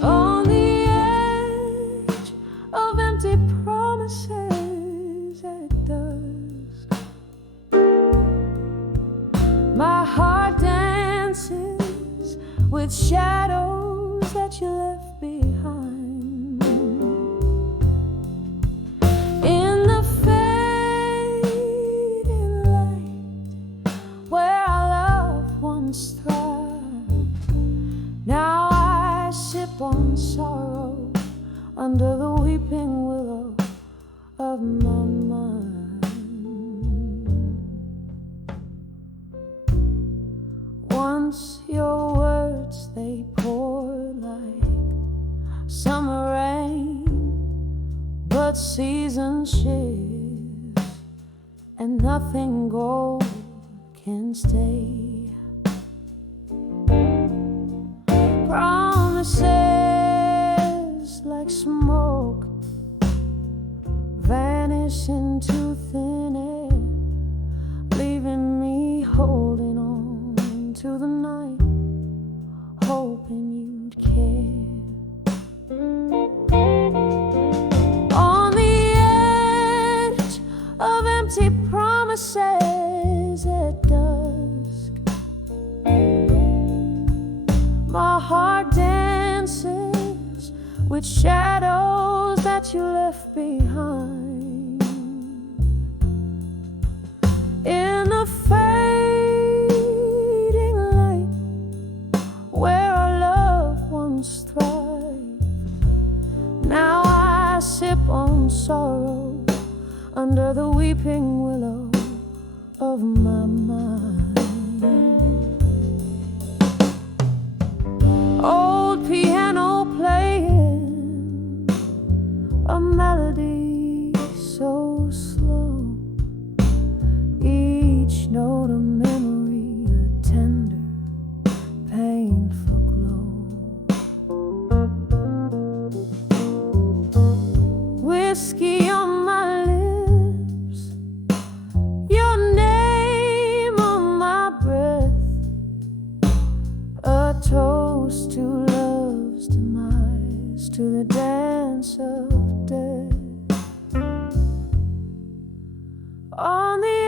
On the edge of empty promises at dusk, my heart dances with shadows that you left behind. In the fading light where our love once thrived, now I sip on sorrow under the weeping willow of my mind. Once your words, they poured like summer rain, but seasons shift and nothing gold can stay. Promises like smoke vanish into thin air, leaving me holding on to the night, hoping you'd care. On the edge of empty promises at dusk, my heart dances with shadows that you left behind. In the fading light where our love once thrived, now I sip on sorrow under the weeping willow of my mind. Old piano playing a melody so slow, each note a memory, a tender, painful glow. Whiskey on my lips, your name on my breath, a toast to love's demise, to the dance of death. On the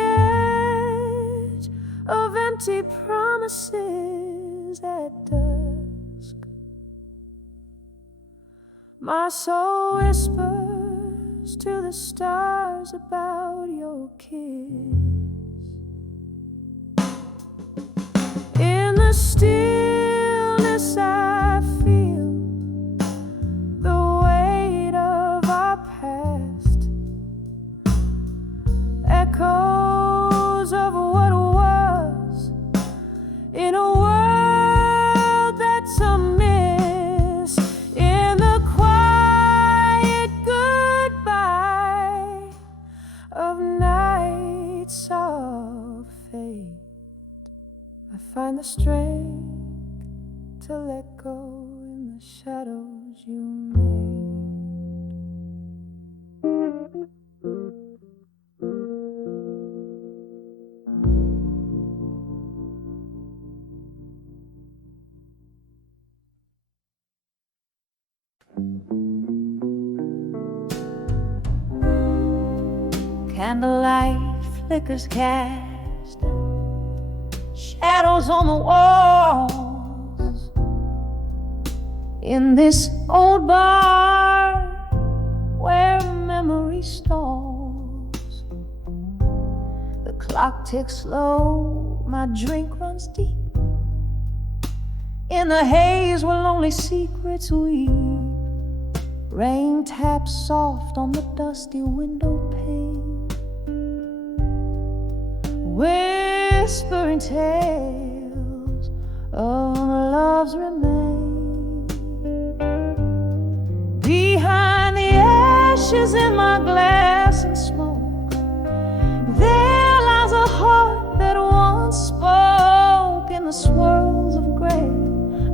edge of empty promises at dusk, my soul whispers to the stars about your kiss. In the stillness I feel the weight of our past, echoes of what was, in a world that's amiss. In the quiet goodbye of nights of fate, I find the strength to let go in the shadows you made. Candlelight flickers cast shadows on the walls, in this old bar where memory stalls. The clock ticks slow, my drink runs deep. In the haze where lonely secrets weep. Rain taps soft on the dusty window pane, whispering tales of love's remain. Behind the ashes in my glass and smoke, there lies a heart that once spoke. In the swirls of gray,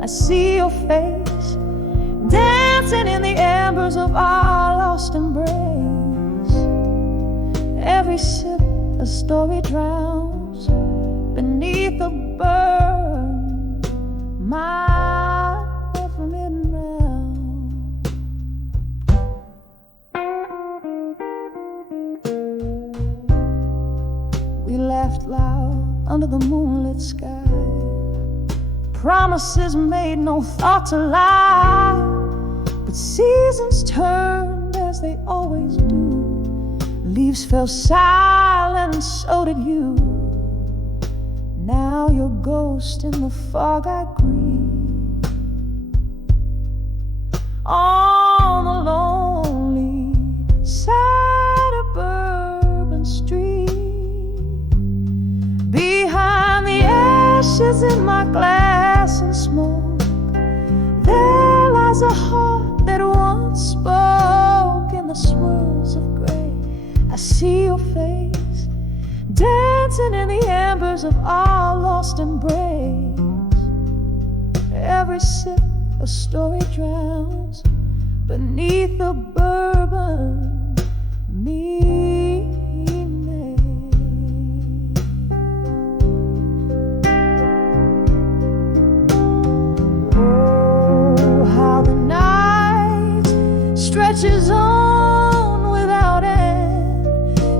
I see your face, dancing in the embers of our lost embrace. Every sip a story drowns beneath the burn, my forbidden realm. We laughed loud under the moonlit sky, promises made, no thought to lie. But seasons turned as they always do. Leaves fell silent and so did you. Now your ghost in the fog I grieve. On the lonely side of Bourbon Street, behind the ashes in my glass and smoke, there lies a heart that once spoke. In the swirls of gray, I see your face, dancing in the embers of our lost embrace. Every sip a story drowns beneath the bourbon midnight. Oh, how the night stretches on without end,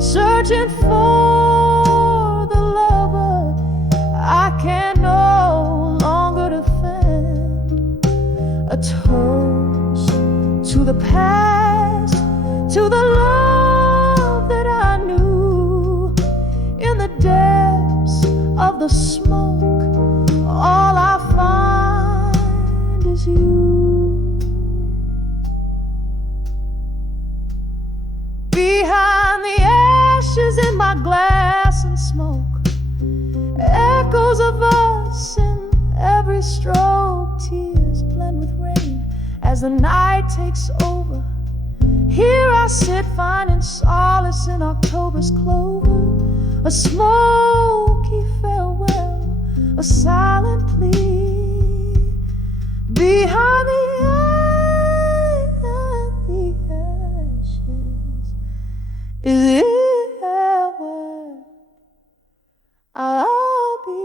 searching for the lover I can no longer defend. A toast to the past, to the love that I knew. In the depths of the smoke, all I find is you. Behind the ashes in my glass and smoke, echoes of us in every stroke. Tears blend with rain as the night takes over. Here I sit finding solace in October's clover. A smoky farewell, a silent plea. Behind the ashes is it where I'll be.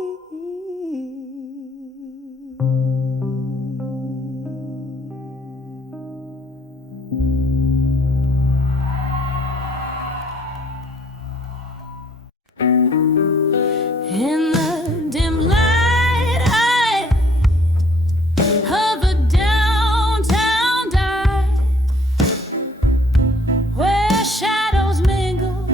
In the dim light, I hover downtown dive, where shadows mingle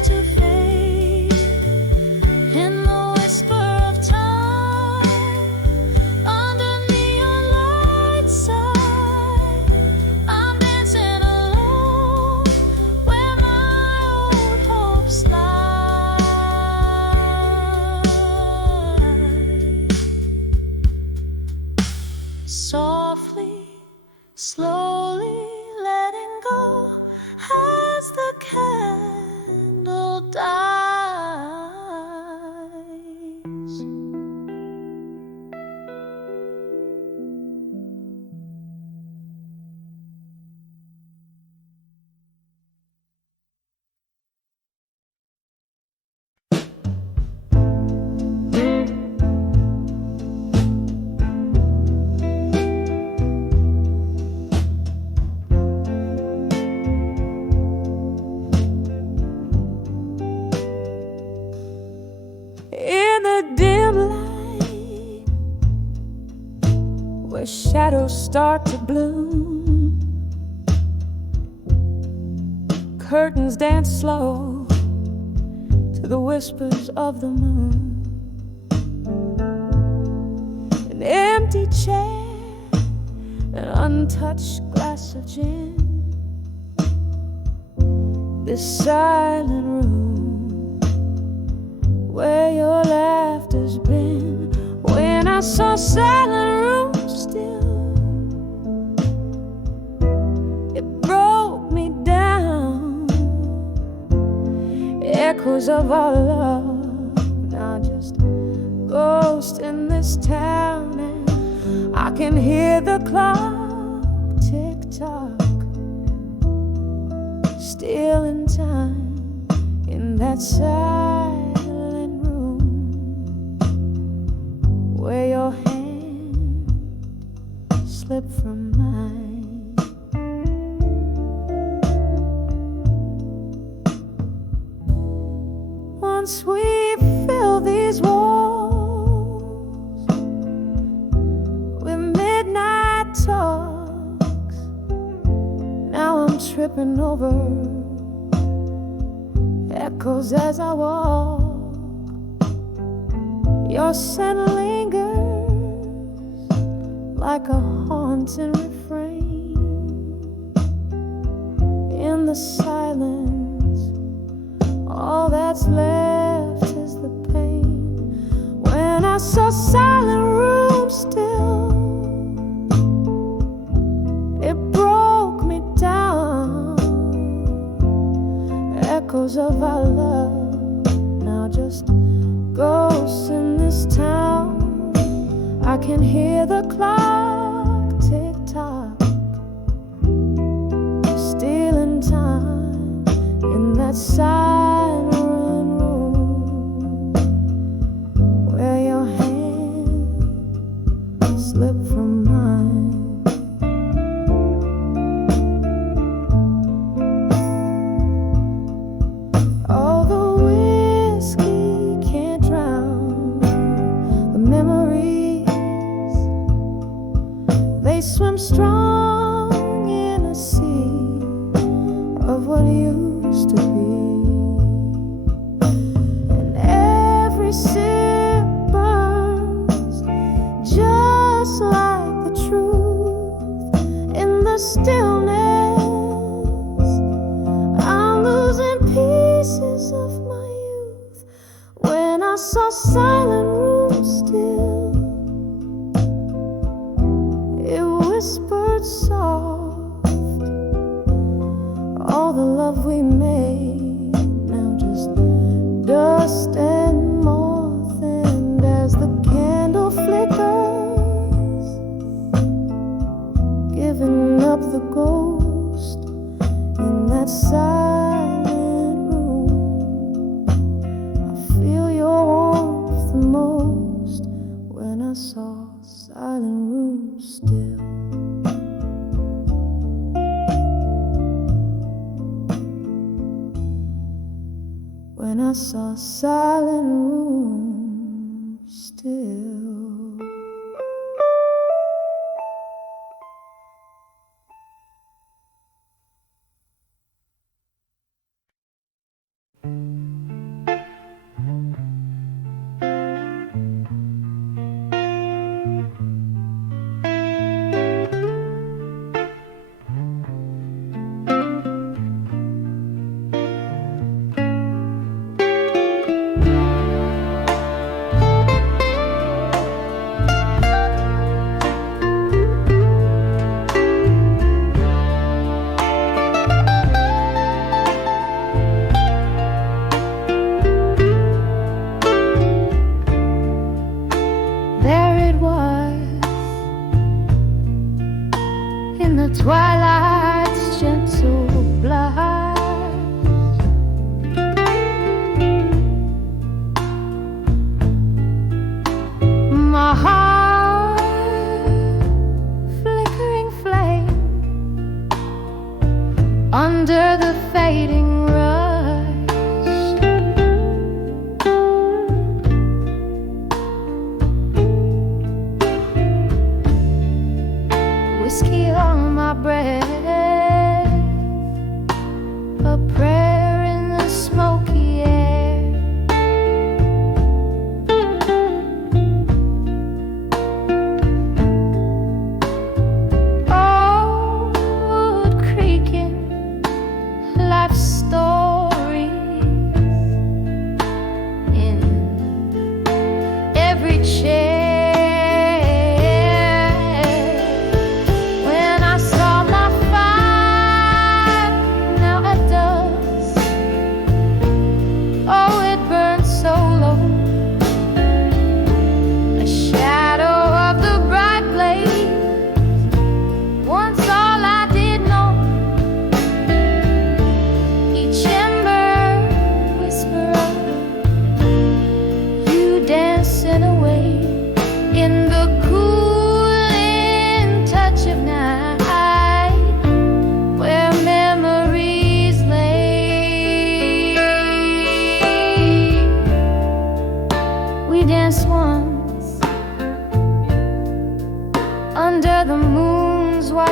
to fade in the whisper of time. Under neon lights, I'm dancing alone where my old hopes lie. Softly, slowly letting go as the candle dies. In the dim light, where shadows start to bloom, curtains dance slow to the whispers of the moon. An empty chair, an untouched glass of gin, this silent room where your laughter's been. When I saw silent room still, it broke me down. Echoes of our love, now just ghosts in this town. And I can hear the clock tick-tock, still in time in that silent where your hand slipped from mine. Once we fill these walls with midnight talks, now I'm tripping over echoes as I walk. Your scent lingers like a haunting refrain. In the silence, all that's left is the pain. When I saw silent room still, it broke me down. Echoes of our love, now just ghosts in this town. I can hear the clock tick-tock, still in time in that silent room where your hand slipped from mine. All the whiskey can't drown the memories. They swim strong in a sea of what used to be. And every sip burns just like the truth. In the stillness, I'm losing pieces of my youth. When I saw silent room still, it whispered soft, all the love we made, now just dust and moth. And as the candle flickers, giving up the ghost in that silent room, I feel your warmth the most. When I saw silent room still, when I saw silent room still.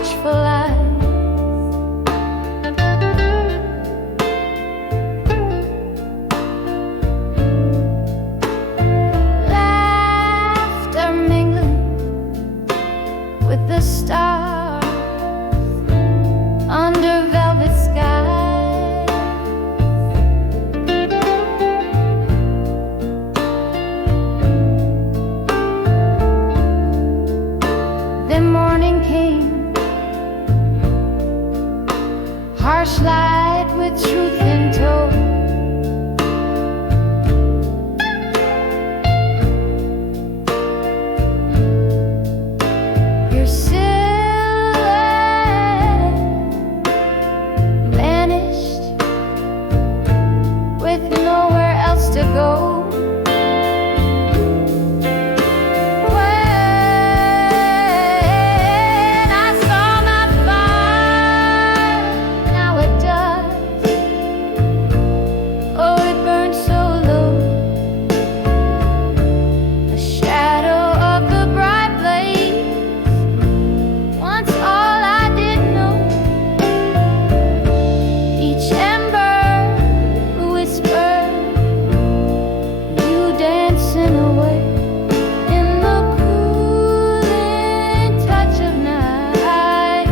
watchful eye. Laughter mingling with the stars under velvet sky. Then morning came, harsh light with truth in tow. Your silhouette vanished with nowhere else to go. When I saw my fire, now it does. Oh, it burned so low, a shadow of the bright blaze. Once all I did know, each ember whispered, you dancing away in the cooling touch of night,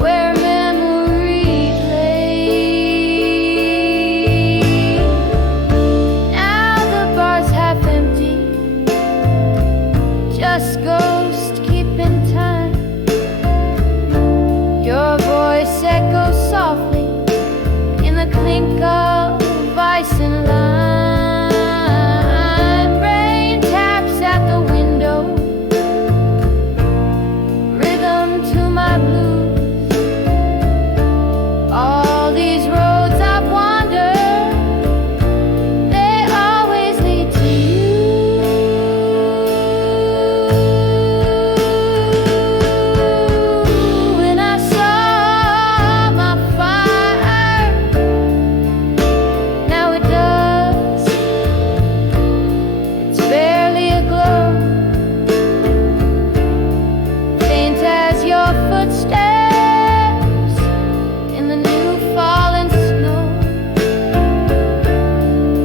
where memories lay. Now the bar's half empty, just ghost keeping time. Your voice echoes softly in the clink of ice and lime. Rain taps at the window, rhythm to my blues. All these roads I've wandered, they always lead to you. When I saw my fire, now it does. It's barely a glow, faint as your footsteps in the new fallen snow.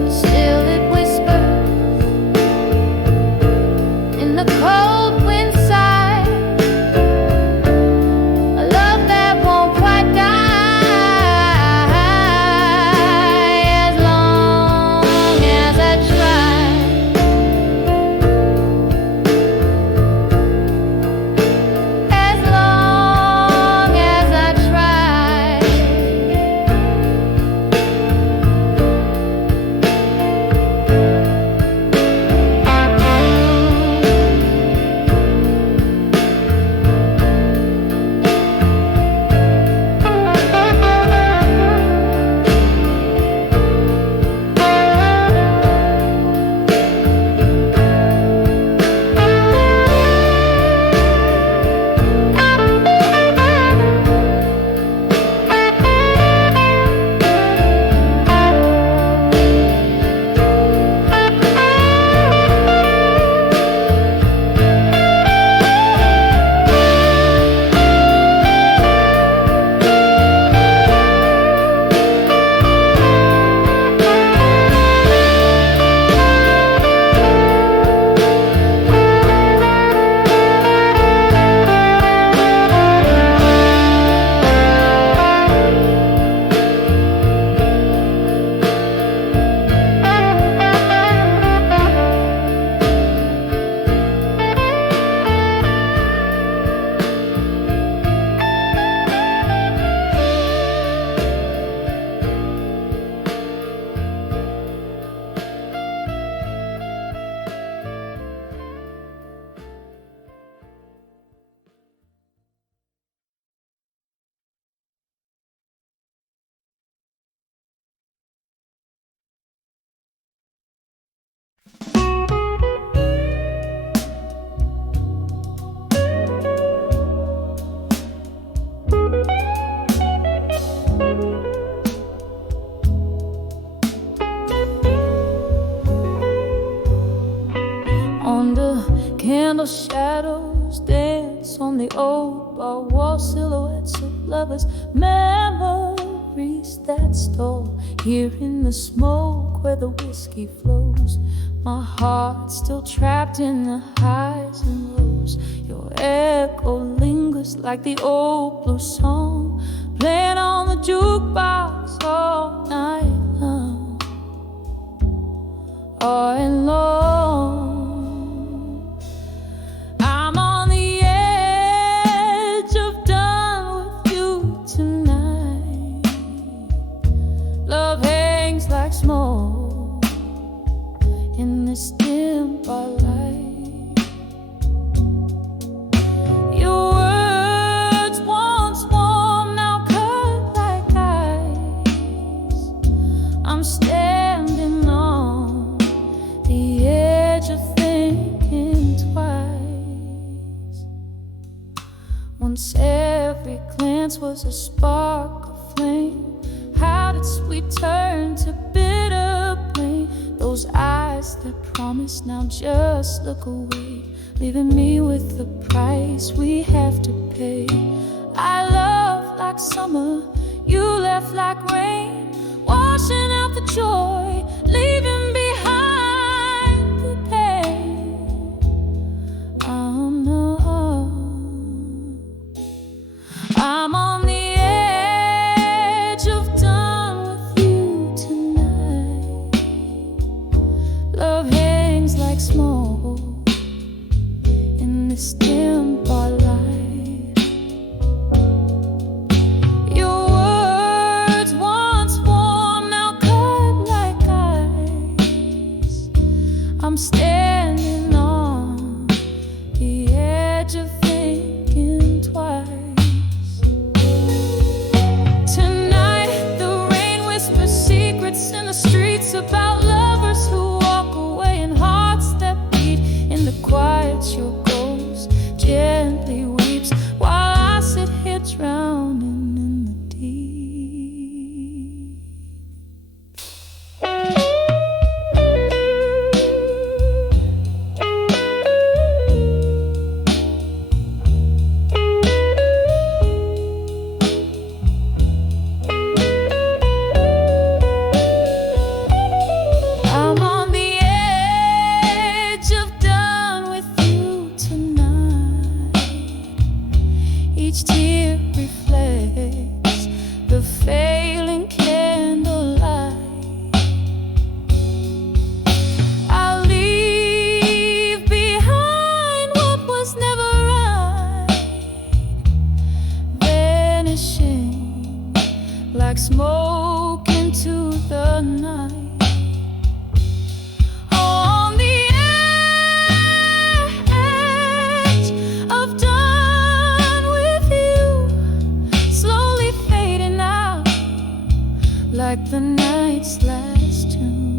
Still it whispers in the cold wind side, a love that won't quite die as long as I try. As long as I try. Candle shadows dance on the old are wall silhouettes of lovers, memories that stole. Here in the smoke where the whiskey flows, my heart still trapped in the highs and lows. Your echo lingers like the old blue song, playing on the jukebox all night long, all alone. I'm on the edge of done with you tonight. Love hangs like smoke in this dim bar light. Your words once warm, now cut like ice. I'm standing on the edge of thinking twice. Once every glance was a spark of flame. How did sweet turn to bitter pain? Those eyes that promise now just look away, leaving me with the price we have to pay. I love like summer, you left like rain, washing out the joy, leaving behind the pain. Oh no, I'm on the edge of done with you tonight. Love hangs like smoke in this dim bar light. Your words once warm, now cut like ice. I'm standing on the edge of thinking twice. Tonight the rain whispers secrets in the streets about lovers who walk away and hearts that beat in the quiet. Your ghost gently weeps while I sit here drowning in the deep. I'm on the edge of done with you tonight. Each tear reflects the failing candlelight. I'll leave behind what was never right, vanishing like smoke into the night. On the edge of done with you, slowly fading out like the night's last tune.